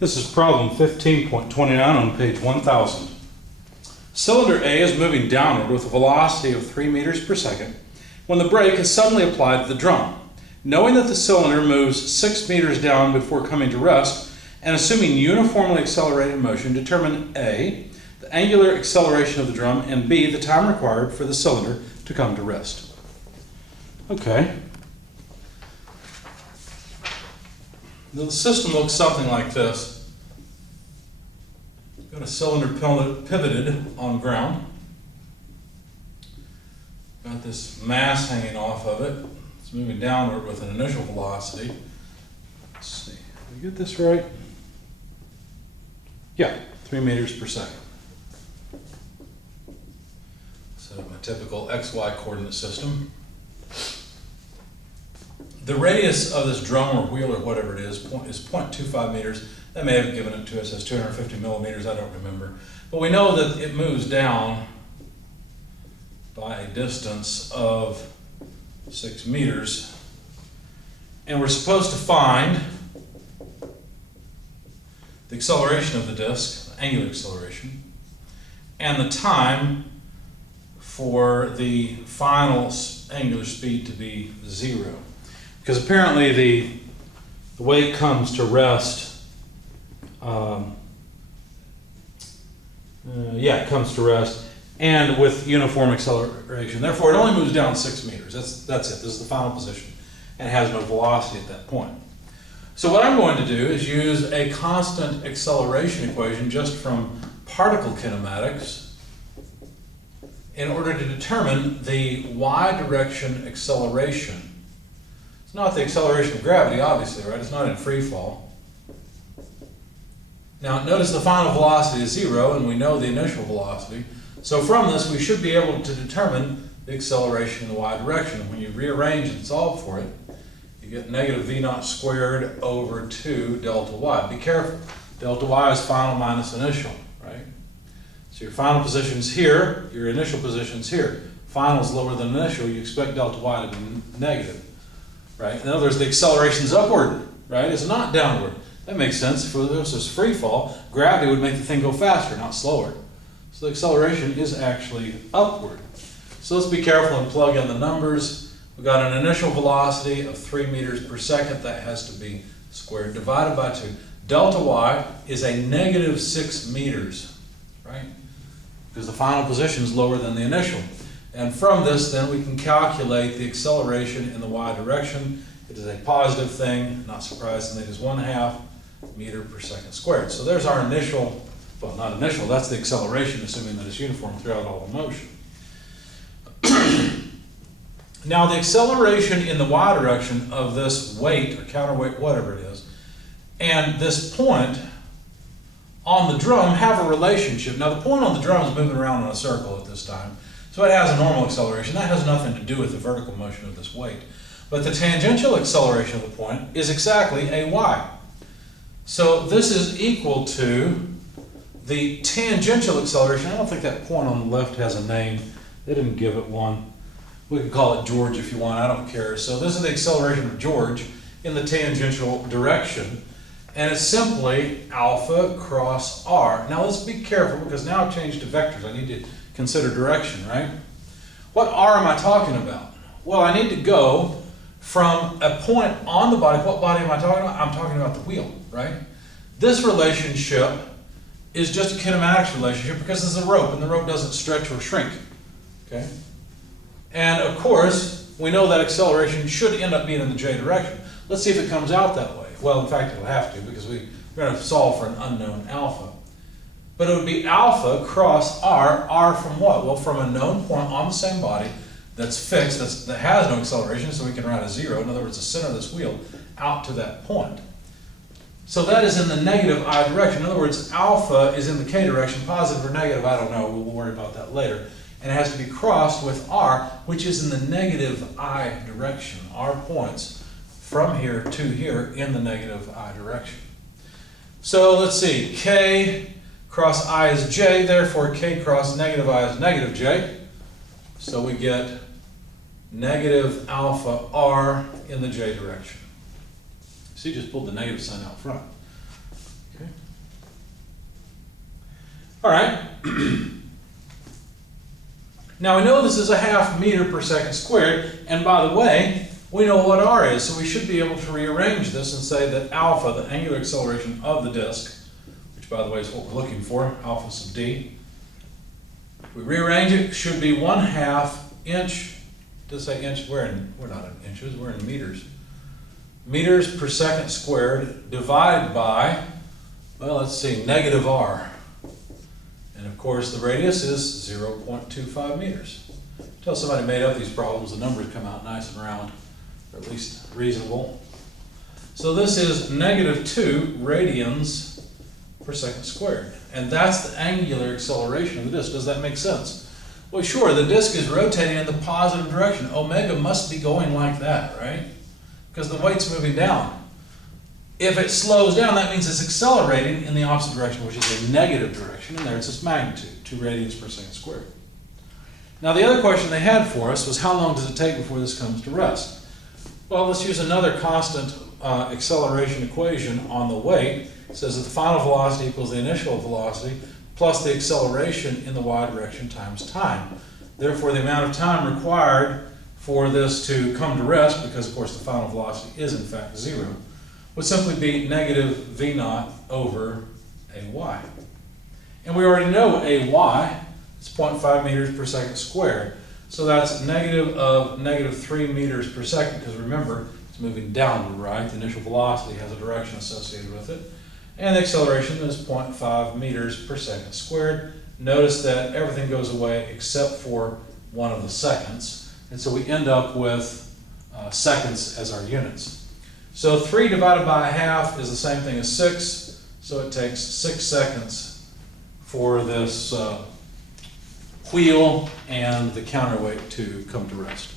This is problem 15.29 on page 1000. Cylinder A is moving downward with a velocity of 3 meters per second when the brake is suddenly applied to the drum. Knowing that the cylinder moves 6 meters down before coming to rest, and assuming uniformly accelerated motion, determine A, the angular acceleration of the drum, and B, the time required for the cylinder to come to rest. Okay. The system looks something like this. Got a cylinder pivoted on ground. Got this mass hanging off of it. It's moving downward with an initial velocity. Let's see, did I get this right? Yeah, 3 meters per second. So my typical XY coordinate system. The radius of this drum or wheel or whatever it is 0.25 meters. They may have given it to us as 250 millimeters, I don't remember. But we know that it moves down by a distance of 6 meters. And we're supposed to find the acceleration of the disk, the angular acceleration, and the time for the final angular speed to be 0. Because apparently the weight comes to rest, it comes to rest, and with uniform acceleration. Therefore, it only moves down 6 meters. That's it. This is the final position, and it has no velocity at that point. So what I'm going to do is use a constant acceleration equation just from particle kinematics in order to determine the y direction acceleration. It's not the acceleration of gravity, obviously, right? It's not in free fall. Now, notice the final velocity is 0, and we know the initial velocity. So from this, we should be able to determine the acceleration in the y direction. And when you rearrange and solve for it, you get negative v naught squared over 2 delta y. Be careful. Delta y is final minus initial, right? So your final position's here, your initial position's here. Final's lower than initial, you expect delta y to be negative. Right? In other words, the acceleration is upward, right? It's not downward. That makes sense. If this is free fall, gravity would make the thing go faster, not slower. So the acceleration is actually upward. So let's be careful and plug in the numbers. We've got an initial velocity of 3 meters per second. That has to be squared divided by 2. Delta y is a negative 6 meters, right? Because the final position is lower than the initial. And from this, then, we can calculate the acceleration in the y direction. It is a positive thing, not surprisingly, it is 1/2 meter per second squared. So there's our initial, well, not initial, that's the acceleration, assuming that it's uniform throughout all the motion. Now, the acceleration in the y direction of this weight, or counterweight, whatever it is, and this point on the drum have a relationship. Now, the point on the drum is moving around in a circle at this time. So it has a normal acceleration. That has nothing to do with the vertical motion of this weight. But the tangential acceleration of the point is exactly ay. So this is equal to the tangential acceleration. I don't think that point on the left has a name. They didn't give it one. We can call it George if you want. I don't care. So this is the acceleration of George in the tangential direction. And it's simply alpha cross r. Now let's be careful because now I've changed to vectors. I need to consider direction, right? What r am I talking about? Well, I need to go from a point on the body. What body am I talking about? I'm talking about the wheel, right? This relationship is just a kinematics relationship because it's a rope, and the rope doesn't stretch or shrink, okay? And of course, we know that acceleration should end up being in the j direction. Let's see if it comes out that way. Well, in fact, it'll have to because we're going to solve for an unknown alpha. But it would be alpha cross r. R from what? Well, from a known point on the same body that's fixed, that has no acceleration, so we can write a 0. In other words, the center of this wheel out to that point. So that is in the negative I direction. In other words, alpha is in the k direction, positive or negative, I don't know. We'll worry about that later. And it has to be crossed with r, which is in the negative I direction. R points from here to here in the negative I direction. So let's see, k cross I is j, therefore k cross negative I is negative j. So we get negative alpha r in the j direction. See, just pulled the negative sign out front. Okay. All right. Now we know this is a ½ meter per second squared, and by the way, we know what r is, so we should be able to rearrange this and say that alpha, the angular acceleration of the disk, which by the way is what we're looking for, alpha sub d, we rearrange it, should be 1/2 inch, does say inch, we're not in inches, we're in meters. Meters per second squared divided by, well, let's see, negative r. And of course, the radius is 0.25 meters. Until somebody made up these problems, the numbers come out nice and round, or at least reasonable. So this is -2 radians per second squared. And that's the angular acceleration of the disk. Does that make sense? Well, sure, the disk is rotating in the positive direction. Omega must be going like that, right? Because the weight's moving down. If it slows down, that means it's accelerating in the opposite direction, which is a negative direction, and there's its magnitude, 2 radians per second squared. Now, the other question they had for us was, how long does it take before this comes to rest? Well, let's use another constant acceleration equation on the weight. It says that the final velocity equals the initial velocity plus the acceleration in the y direction times time. Therefore, the amount of time required for this to come to rest, because of course the final velocity is in fact 0, would simply be negative v naught over ay. And we already know ay is 0.5 meters per second squared. So that's negative of -3 meters per second, because remember, it's moving downward, right? The initial velocity has a direction associated with it. And the acceleration is 0.5 meters per second squared. Notice that everything goes away except for one of the seconds. And so we end up with seconds as our units. So 3 divided by 1/2 is the same thing as 6. So it takes 6 seconds for this wheel and the counterweight to come to rest.